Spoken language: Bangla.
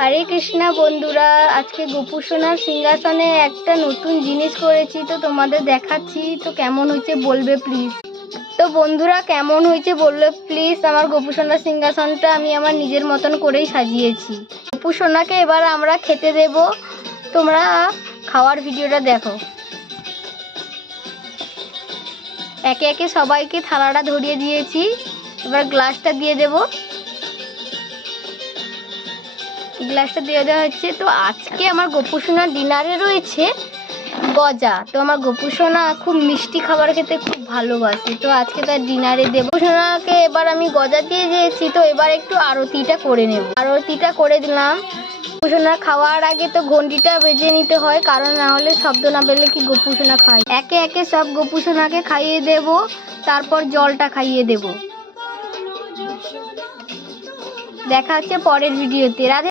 হরে কৃষ্ণা বন্ধুরা, আজকে গোপু সোনার সিংহাসনে একটা নতুন জিনিস করেছি, তো তোমাদের দেখাচ্ছি। তো কেমন হয়েছে বলবে প্লিজ। তো বন্ধুরা, কেমন হয়েছে বলবে প্লিজ। আমার গোপু সোনার সিংহাসনটা আমি আমার নিজের মতন করেই সাজিয়েছি। গোপু সোনাকে এবার আমরা খেতে দেব। তোমরা খাওয়ার ভিডিওটা দেখো। একে একে সবাইকে থালাটা ধরিয়ে দিয়েছি, এবার গ্লাসটা দিয়ে দেবো। গ্লাসটা দিয়ে দেওয়া হচ্ছে। তো আজকে আমার গোপু সোনার ডিনারে রয়েছে গজা। তো আমার গোপু সোনা খুব মিষ্টি খাবার খেতে খুব ভালোবাসে, তো আজকে তার ডিনারে দেবো। সোনাকে এবার আমি গজা দিয়ে দিয়েছি, তো এবার একটু আরতিটা করে নেব। আরতিটা করে দিলাম। গোপু সোনা খাওয়ার আগে তো ঘন্টিটা বেজে নিতে হয়, কারণ না হলে শব্দ না পেলে কি গোপু সোনা খায়। একে একে সব গোপু সোনাকে খাইয়ে দেব, তারপর জলটা খাইয়ে দেব। দেখা হচ্ছে পরের ভিডিওতে। রাধে।